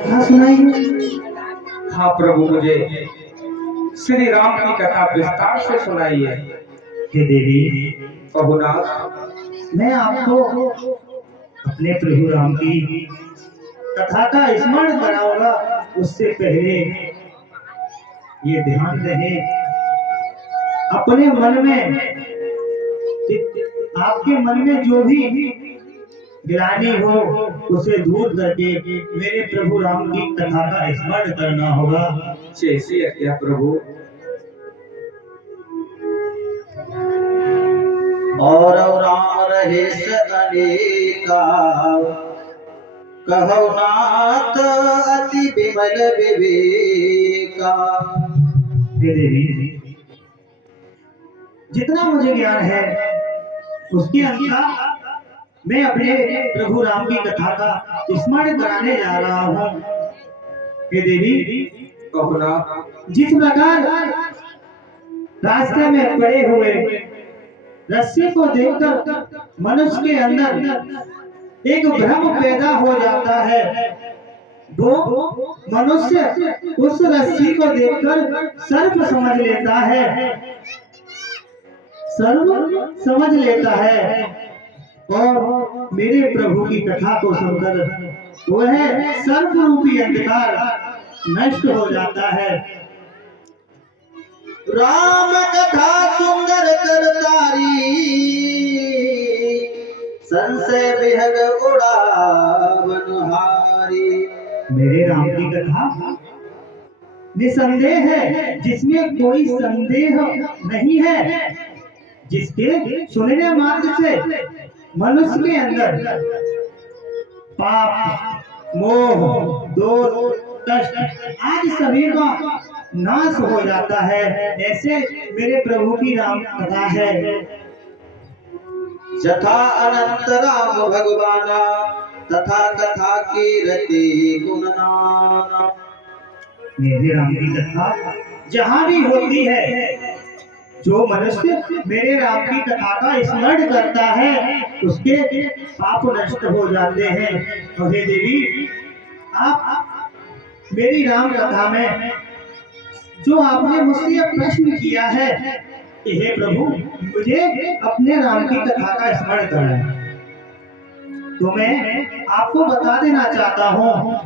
कथा सुनाइए। हाँ प्रभु, मुझे श्री राम की कथा विस्तार से सुनाइए। हे देवी, प्रभुनाथ, मैं आपको अपने प्रभु राम की कथा का स्मरण कराऊंगा। उससे पहले ये ध्यान रहे, अपने मन में, आपके मन में जो भी ग्लानि हो उसे दूर करके मेरे प्रभु राम की कथा का स्मरण करना होगा। जैसी आज्ञा प्रभु। और राम रहिस अनेका, कहौ नाथ अति विमल विवेका। हे देवी, जितना मुझे ज्ञान है उसके अनुसार मैं अपने प्रभु राम की कथा का स्मरण कराने जा रहा हूँ। हे देवी, प्रभुनाथ, जिस प्रकार रास्ते में पड़े हुए रस्सी को देखकर मनुष्य के अंदर एक भ्रम पैदा हो जाता है, वो मनुष्य उस रस्सी को देखकर सर्प समझ लेता है, सर्व समझ लेता है और मेरे प्रभु की कथा को सुनकर वह सर्प रूपी अंधकार नष्ट हो जाता है। राम कथा सुंदर करतारी, संशय विहग उड़ावनहारी। मेरे राम की कथा निसंदेह है, जिसमें कोई संदेह नहीं है, जिसके सुनने मात्र से मनुष्य के अंदर पाप, मोह, दोष, कष्ट आदि सभी का नाश हो जाता है। ऐसे मेरे प्रभु की राम कथा है। जथा अनंत राम भगवाना, तथा कथा कीरति गुण नाना। मेरे राम की कथा जहाँ भी होती है, जो मनुष्य मेरे राम की कथा का स्मरण करता है उसके पाप नष्ट हो जाते हैं। और हे देवी, आप मेरी राम कथा में जो आपने मुझसे प्रश्न किया है कि हे प्रभु, मुझे अपने राम की कथा का स्मरण करना है, तो मैं आपको बता देना चाहता हूँ,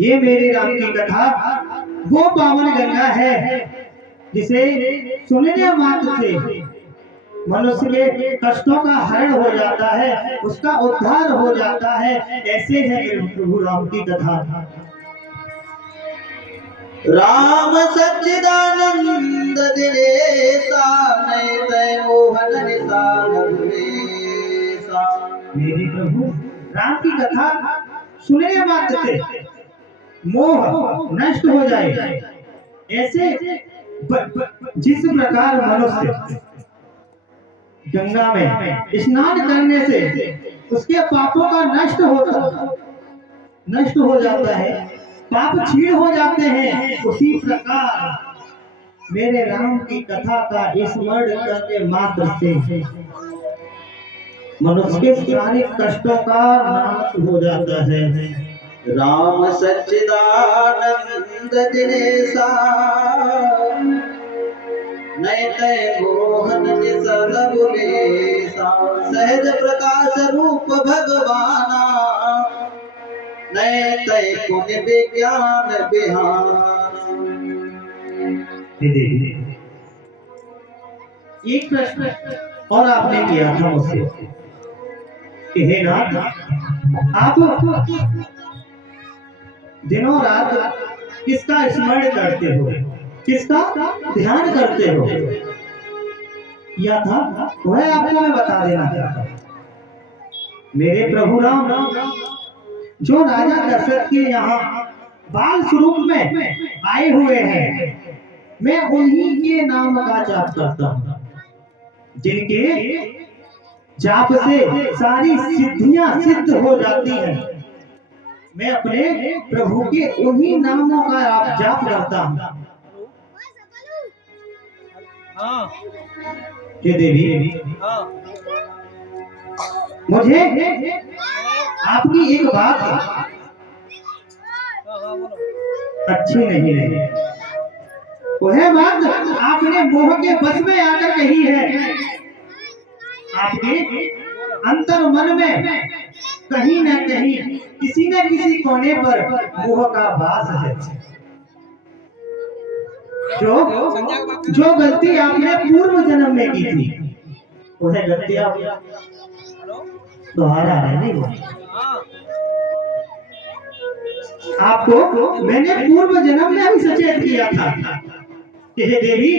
ये मेरे राम की कथा वो पावन गंगा है जिसे सुनने मात्र से मनुष्य के कष्टों का हरण हो जाता है, उसका उद्धार हो जाता है। ऐसे है मेरे प्रभु राम की कथा। राम सच्चिदानंद दिनेशा, नहीं तय मोहन निशान भूलेशा। मेरे प्रभु राम की कथा सुनने मात्र से मोह नष्ट हो जाए। ऐसे जिस प्रकार मनुष्य गंगा में स्नान करने से उसके पापों का नष्ट हो जाता है, पाप क्षीण हो जाते हैं, उसी प्रकार मेरे राम की कथा का स्मरण करने मात्र से मनुष्य के सारे कष्टों का नाश हो जाता है। राम सच्चिदानंद दिनेशा, नहीं तय मोहन निसल भूलेशा। सहज प्रकाश रूप भगवाना, नहीं तय पुण्य विज्ञान बिहाना। एक प्रश्न और आपने किया था मुझसे कि हे नाथ, आप दिनों रात किसका स्मरण करते हो, किसका ध्यान करते हो? या था वह आपको मैं बता देना चाहता हूं। मेरे प्रभु राम जो राजा दशरथ के यहाँ बाल स्वरूप में आए हुए हैं, मैं उन्हीं के नाम का जाप करता हूँ, जिनके जाप से सारी सिद्धियां सिद्ध हो जाती हैं। मैं अपने प्रभु के उन्हीं नामों का आप जाप करता हूँ। हे देवी, मुझे आपकी एक बात अच्छी नहीं लगी। वह बात आपने मोह के बस में आकर कही है। आपके अंतर मन में कहीं न कहीं किसी न किसी कोने पर मोह का भास है। जो गलती आपने पूर्व जन्म में की थी, वह गलती आप दोहरा है नहीं। आपको मैंने पूर्व जन्म में भी सचेत किया था कि हे देवी,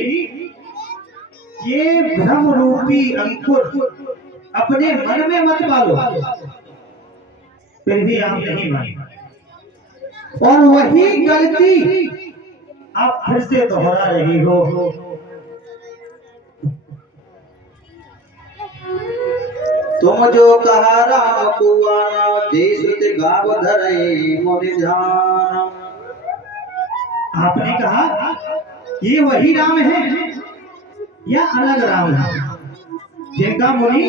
ये भ्रम रूपी अंकुर अपने मन में मत पालो। फिर भी आप नहीं मानी और वही गलती आप फिर से दोहरा रही हो। तुम जो कहा राम को आना, देश गाव धरे मोरे ध्यान। आपने कहा ये वही राम है या अलग राम है जिनका मुनि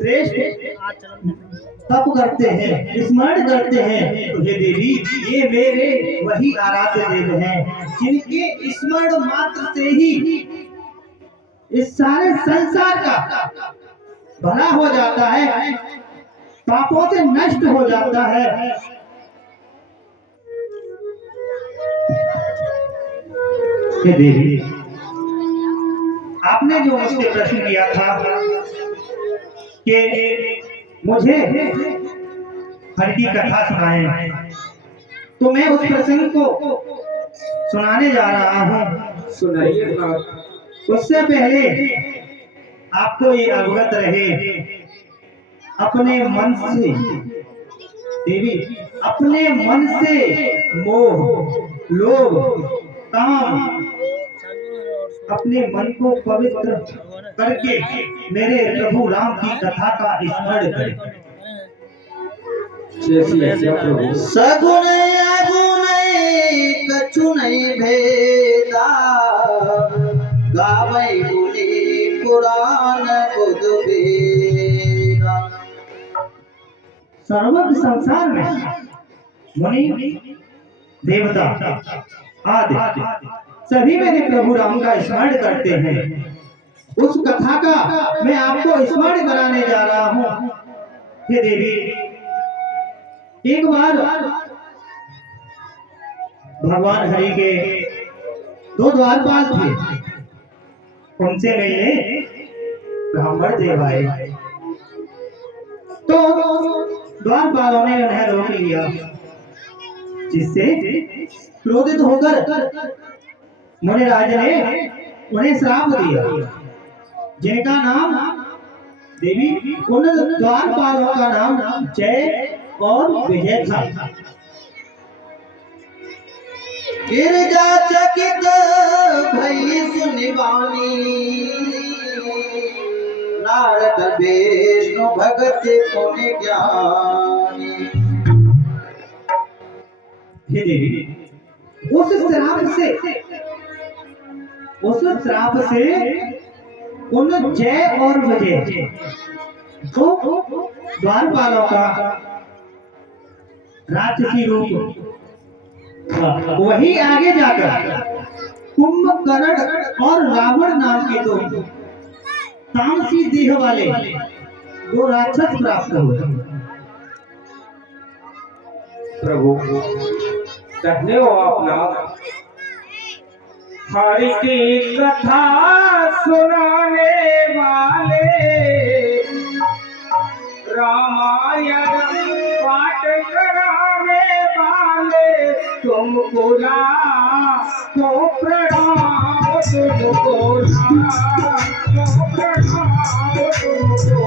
श्रेष्ठ तप करते हैं, स्मरण करते हैं। तो हे देवी, ये मेरे वही आराध्य देव हैं जिनके स्मरण मात्र से ही इस सारे संसार का भला हो जाता है, पापों से नष्ट हो जाता है। हे देवी, आपने जो मुझसे प्रश्न किया था कि मुझे हरि की कथा सुनाएं, तो मैं उस प्रसंग को सुनाने जा रहा हूँ। सुनाइए ना। उससे पहले आपको ये अवगत रहे, अपने मन से देवी, अपने मन से मोह, लोभ, काम, अपने मन को पवित्र करके मेरे प्रभु राम की कथा का स्मरण करें। सगुण अगुण कछु नहीं भेदा, गावै मुनि पुराण बुध वेदा। सर्वज्ञ संसार में मुनि, देवता आदि सभी मेरे प्रभु राम का स्मरण करते हैं। उस कथा का मैं आपको स्मरण कराने जा रहा हूँ। हे देवी, एक बार भगवान हरि के दो द्वारपाल थे, उनसे मिलने ब्राह्मण देव आए। तो द्वारपालों ने उन्हें रोक लिया, जिससे क्रोधित होकर मुनिराज ने उन्हें श्राप दिया, जिनका नाम देवी, उन द्वारपालों का नाम जय और विजय था। गिरजा चकित भई सुनिवानी, नारद विष्णु भगत पुण्य ज्ञानी। हे देवी, उस श्राप से उन जय और विजय दो द्वारपालों का राक्षसी रूप था, वही आगे जाकर कुंभकर्ण और रावण नाम के दो तामसी देह वाले दो राक्षस प्राप्त हुए। प्रभु कहने हो अपना हरि की कथा सुनाने वाले, रामायण पाठ कराने वाले, तुमको लाखों प्रणाम, तुमको लाखों प्रणाम, तुमको।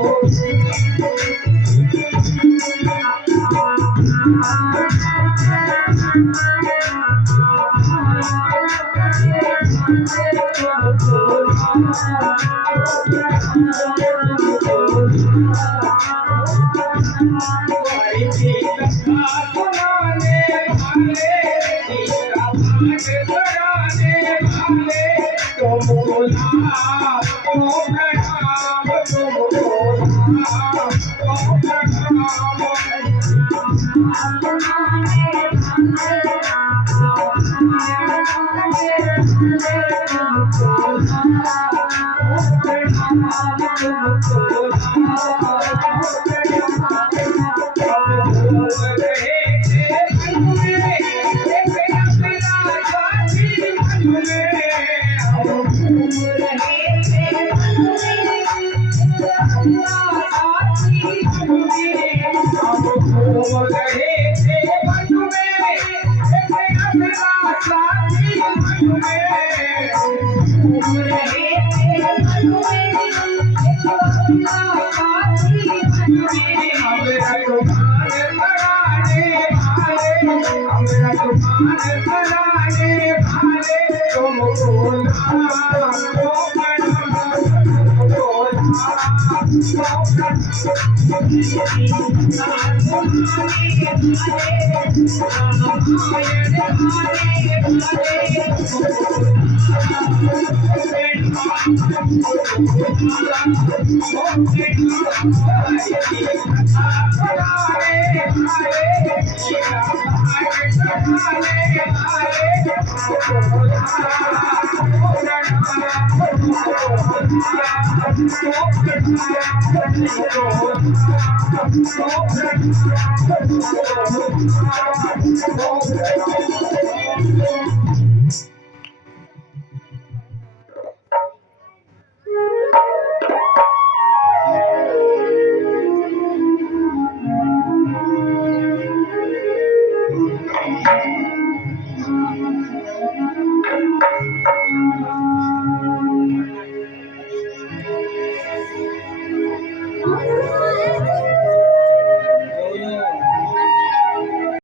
Oh,